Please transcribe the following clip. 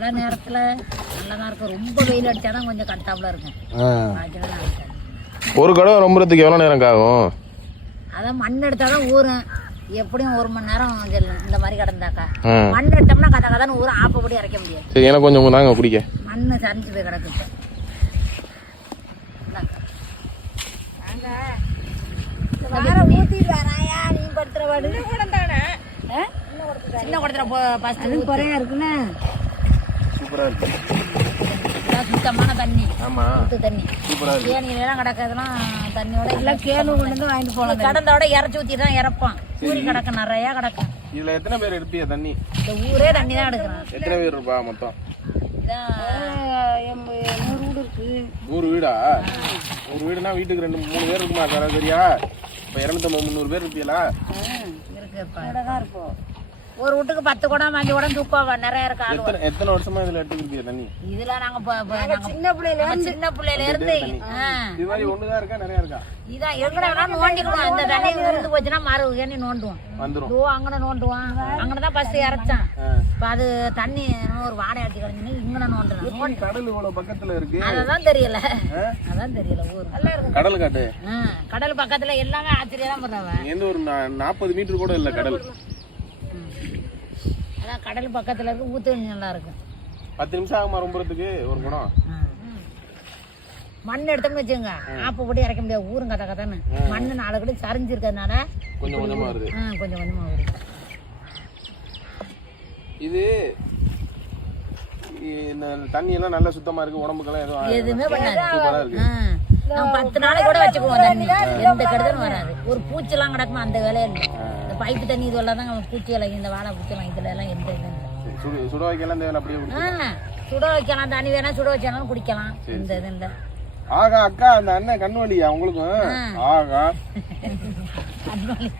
மழை நேரத்துல நல்லதா இருக்கும். ரொம்ப வெயில் அடிச்சாதான் கொஞ்சம் கட்டாப்புல இருக்கும். ஒரு கடை ரொம்பறதுக்கு எவ்வளவு நேரம் ஆகும்? அதான் மண் எடுத்தாதான் ஊறும். எப்படியும் 1 மணி நேரம் இந்த மாதிரி கிடந்தாக்கா. மண் எடுத்தோம்னா கதான் ஊறும். ஆப்பப்படி இறக்க முடியாது. சரி, எனக்கு கொஞ்சம் தாங்க குடிக்க. மண்ணு சரிஞ்சு போய் கிடக்கு. ஊத்திட்டு வராயா நீ படுத்துற வாடு சின்ன குடத்துல குறையா இருக்குன்னு சூப்பரா இருக்கு. சுத்தமான தண்ணி. ஆமா, ஊத்து தண்ணி. சூப்பரா இருக்கு. கேணிலாம் கிடக்கிறதுலாம் தண்ணியோட எல்லாம் கேனு கொண்டு வந்து வாங்கிட்டு போகலாம். கடந்தோட இறச்சி ஊத்தி தான் இறப்பான். ஊறி கிடக்கு, நிறைய கிடக்கும். இதுல எத்தனை பேர் எடுப்பீங்க தண்ணி? இந்த ஊரே தண்ணி தான் எடுக்கிறான். எத்தனை பேர் இருப்பா மொத்தம்? 100 வீடு இருக்கு. 100 வீடா? 100 வீடுனா வீட்டுக்கு 2-3 பேர் இருக்குமா? சரியா? இப்ப 250-300 பேர் இருப்பீங்களா? இருப்போம். ஒரு வீட்டுக்கு 10 குடம் 5 குடம் தூக்கம் நிறைய இருக்கு. எத்தனை வருஷமா இதுல எடுத்துக்கிட்டீங்க தண்ணி? இதுல நாங்க சின்ன பிள்ளையில இருந்து இது மாதிரி ஒண்ணுதான் இருக்கா, நிறைய இருக்கா? இதான் எங்கடா நோண்டிக்கணும். அந்த தண்ணி இருந்து போச்சுன்னா மறு ஏணி நோண்டுவோம். வந்துரும். அங்கன நோண்டுவான். அங்கனதான் ஃபர்ஸ்ட் இறச்சான். இப்ப அது தண்ணி ஒரு வாடகை அடிச்சு கிடந்துன்னு இங்கன நோண்டுறான். கடல் இவ்வளவு பக்கத்துல இருக்கு. அதான் தெரியல. ஊர் நல்லா இருக்கு. கடல் காட்டு. கடல் பக்கத்துல எல்லாமே ஆச்சரியம் தான் பண்றவன். எந்த ஒரு 40 மீட்டர் கூட இல்ல கடல். அதான் கடல் பக்கத்துல இருக்கு. ஊத்து தண்ணி நல்லா இருக்கும். 10 நிமிஷம் ஆகுமா ரொம்பறதுக்கு ஒரு குடம்? மண் எடுத்தோம்னு வச்சுங்க, ஆப்ப போட்டு இறக்க முடியாது. ஊரும் கதான்னு மண்ணு 4 கடி சரிஞ்சு இருக்கிறதுனால கொஞ்சம் கொஞ்சமா வருது. கொஞ்சம் கொஞ்சமா வருது. இது இந்த தண்ணி எல்லாம் நல்லா சுத்தமா இருக்கு. உடம்புக்கெல்லாம் எதுவுமே பண்ணாது. சூப்பரா இருக்கு. 10 நாளைக்கு கூட வச்சுக்குவோம். தண்ணி எந்த கெடுதலும் வராது. ஒரு பூச்செல்லாம் கிடக்குமா அந்த வேலையில இல்லை. இந்த பைப்பு தண்ணி இதெல்லாம் தான் பூச்சி இலை. இந்த வாழை பூச்சி இதுல எல்லாம் எந்த இது இல்லை. சுட வைக்கலாம் தேவையில்ல, அப்படியே சுட வைக்கலாம். தண்ணி வேணா சுட வச்சாலும் குடிக்கலாம். இந்த இது இல்லை. ஆகா அக்கா, அந்த அண்ணன் கண்ணு வலியா உங்களுக்கும்? ஆகா கண்ணு வலி